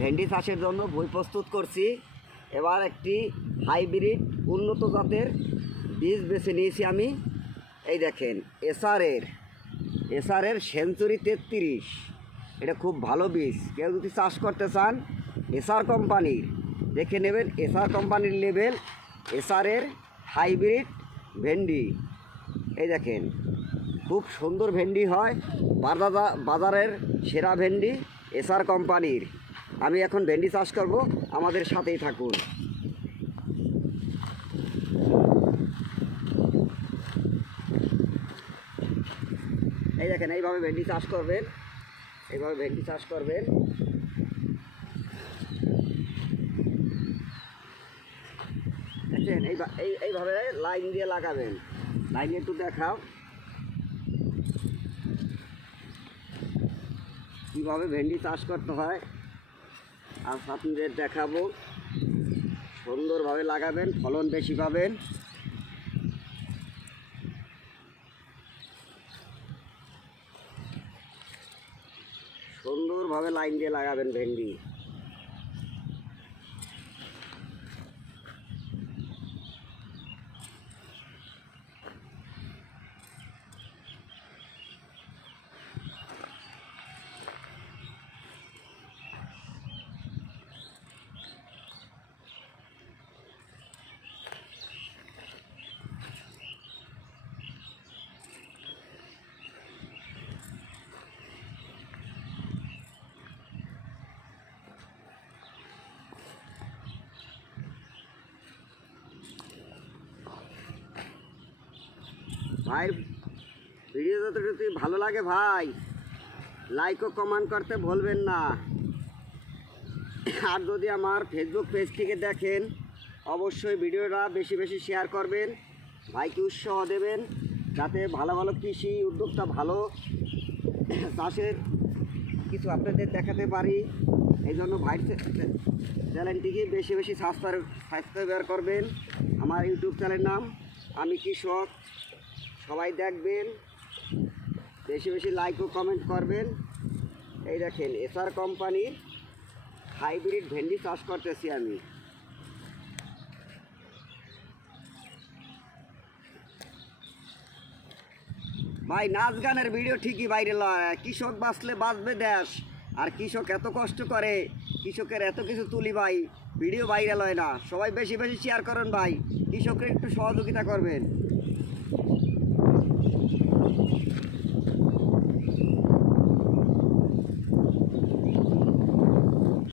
ভেন্ডি চাষের জন্য ভুঁই প্রস্তুত করছি। এবার একটি হাইব্রিড উন্নত জাতের বীজ বেছে নিয়েছি আমি। এই দেখেন এসআরের সেঞ্চুরি 33। এটা খুব ভালো বীজ। কেউ যদি চাষ করতে চান এসআর কোম্পানির দেখে নেবেন। এসআর কোম্পানির লেভেল এসআরের হাইব্রিড ভেন্ডি। এই দেখেন খুব সুন্দর ভেন্ডি হয়, বাজারের সেরা ভেন্ডি এসআর কোম্পানির। আমি এখন ভেন্ডি চাষ করব, আমাদের সাথেই থাকুন। এই দেখেন এইভাবে ভেন্ডি চাষ করবেন, এইভাবে ভেন্ডি চাষ করবেন। দেখছেন এইভাবে লাইন দিয়ে লাগাবেন। লাইন একটু দেখাও কীভাবে ভেন্ডি চাষ করতে হয়, আর আপনাদের দেখাবো। সুন্দরভাবে লাগাবেন, ফলন বেশি পাবেন। সুন্দরভাবে লাইন দিয়ে লাগাবেন ভেন্ডি। ভাইয়ের ভিডিও যদি ভালো লাগে ভাই লাইক ও কমেন্ট করতে ভুলবেন না। আর যদি আমার ফেসবুক পেজ থেকে দেখেন অবশ্যই ভিডিওটা বেশি বেশি শেয়ার করবেন, ভাইকে উৎসাহ দেবেন যাতে ভালো ভালো কৃষি উদ্যোক্তা ভালো চাষের কিছু আপনাদের দেখাতে পারি। এই জন্য ভাইয়ের চ্যানেলটিকে বেশি বেশি সাবস্ক্রাইব করবেন। আমার ইউটিউব চ্যানেলের নাম আমি কৃষক। সবাই দেখবেন, বেশি বেশি লাইক ও কমেন্ট করবেন। এই দেখেন এসআর কোম্পানির হাইব্রিড ভেন্ডি চাষ করতেছি আমি। ভাই নাচ গানের ভিডিও ঠিকই বাইরে লয়, কৃষক বাঁচলে বাঁচবে দেশ। আর কৃষক এত কষ্ট করে, কৃষকের এত কিছু তুলি ভাই, ভিডিও বাইরে লয় না। সবাই বেশি বেশি শেয়ার করেন ভাই, কৃষককে একটু সহযোগিতা করবেন।